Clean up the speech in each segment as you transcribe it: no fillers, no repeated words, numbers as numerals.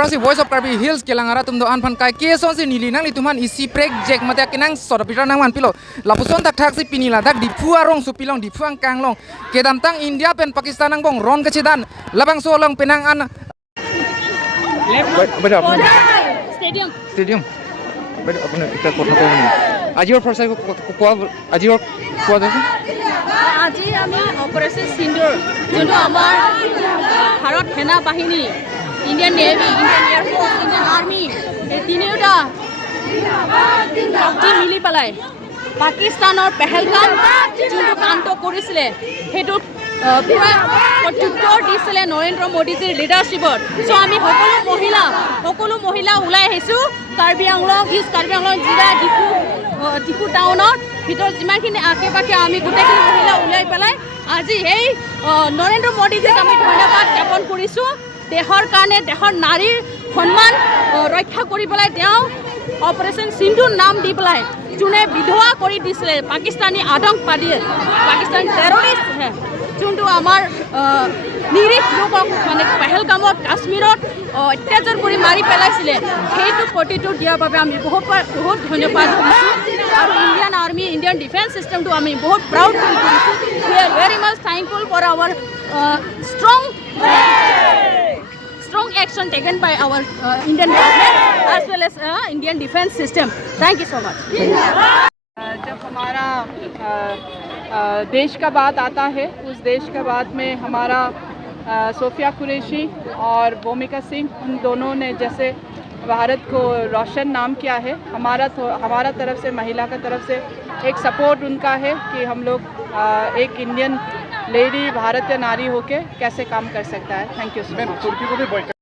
Prasi Voice of Karbi Hills kelangara tum do anpan kai keson si nili nang lituman isi prek jek mate kinang sora pira nang man pilo lapuson tak thak si pinila dak dipu arong su pilong dipu ang kanglong kedam tang India pen Pakistan ang bong ron kechidan labang so long penang an beda stadium beda apne ita kotha ko ni আজিৰ ফৰসাই কোৱা আজিৰ কোৱা দেখোন আজি আমি operation সিন্দুৰ যোনটো আমাৰ ভাৰত সেনা বাহিনী Indian navy Indian air force Indian army এই তিনিওটা শক্তি মিলি পেলাই পাকিস্তানৰ পেহেলগাম যোনটো কাণ্ড কৰিছিলে সেইটোত পুৰা প্ৰত্যুত্তৰ দিছিলে নৰেন্দ্ৰ মোদীজীৰ লিডাৰশ্বিপত চ' আমি সকলো মহিলা ওলাই আহিছোঁ কাৰ্বি আংলং ইষ্ট কাৰ্বি আংলং জিলা ডিফু টাউনত ভিতৰত যিমানখিনি আশে পাশে আমি গোটেইখিনি মহিলা ওলাই পেলাই আজি এই নৰেন্দ্ৰ মোদীজীক আমি ধন্যবাদ জ্ঞাপন কৰিছোঁ দেশৰ কাৰণে দেশৰ নাৰীৰ সন্মান ৰক্ষা কৰি পেলাই তেওঁ অপাৰেশ্যন সিন্ধুৰ নাম দি পেলাই যোনে বিধৱা কৰি দিছিলে পাকিস্তানী আতংকবাদীয়ে পাকিস্তানী টেৰৰিষ্ট যোনটো আমাৰ নিৰীহ লোকক মানে পেহেলগামত কাশ্মীৰত অত্যাচাৰ কৰি মাৰি পেলাইছিলে সেইটো প্ৰতিটো দিয়াৰ বাবে আমি বহুত ধন্যবাদ দিছোঁ আৰু ইণ্ডিয়ান আৰ্মি ইণ্ডিয়ান ডিফেন্স চিষ্টেমটো আমি বহুত প্ৰাউড ফিল কৰিছোঁ we are very much thankful for our strong action taken by our Indian government as well as Indian defense system. Thank you so much. जब हमारा देश का बात आता है उस देश का बात में हमारा सोफिया कुरैशी और भूमिका सिंह उन दोनों ने जैसे भारत को रोशन नाम किया है हमारा तरफ से महिला का तरफ से एक सपोर्ट उनका है कि हम लोग एक इंडियन लेडी भारतीय नारी होके कैसे काम कर सकता है थैंक यू सो मच तुर्की को भी बोलो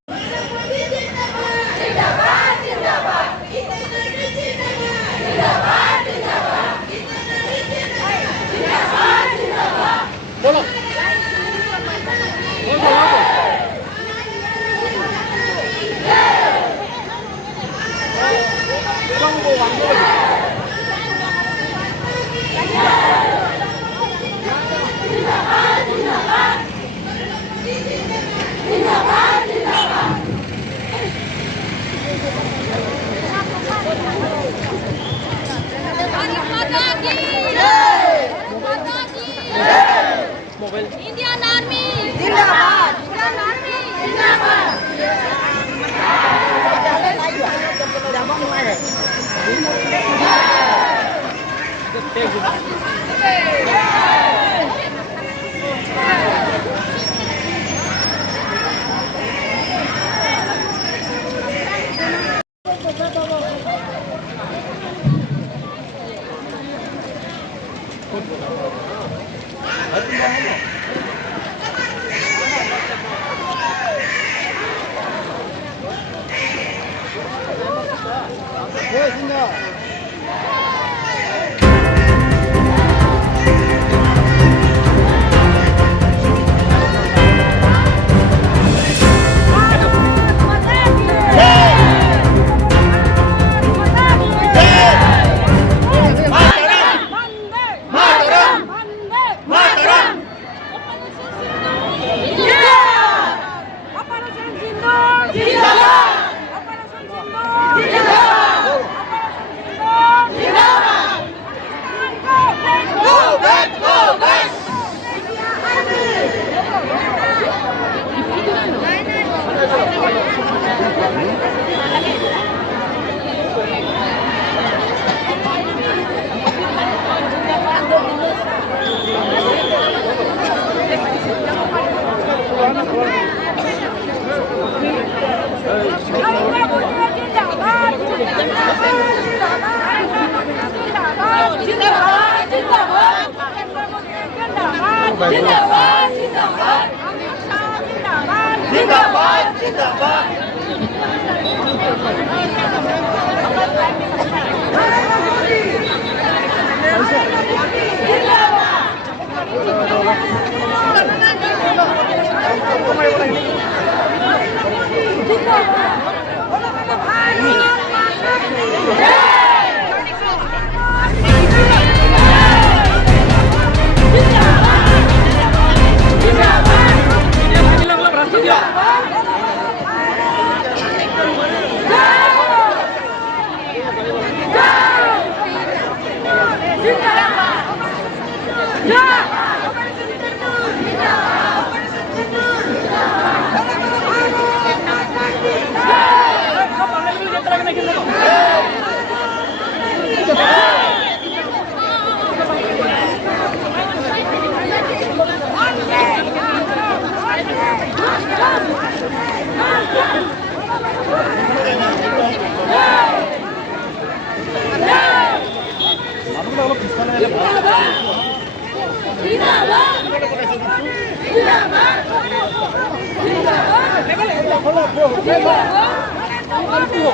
Indian Army Zindabad! Indian Army Zindabad!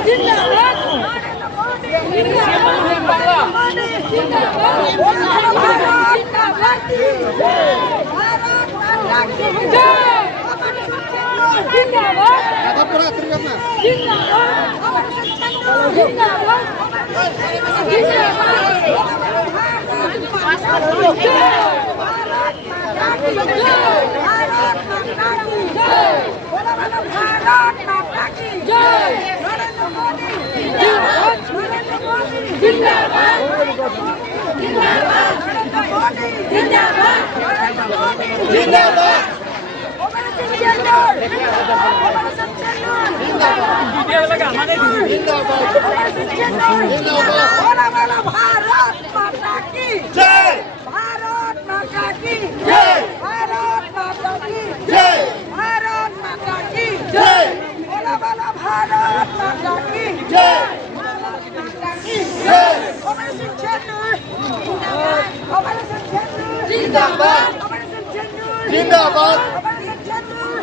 जिंदाबाद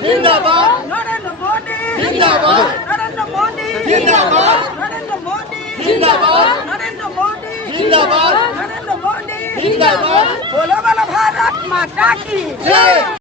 जिंदाबाद नरेंद्र मोदी जिंदाबाद नरेंद्र मोदी जिंदाबाद नरेंद्र मोदी जिंदाबाद नरेंद्र मोदी जिंदाबाद नरेंद्र मोदी जिंदाबाद बोलो बोलो भारत माता की जय।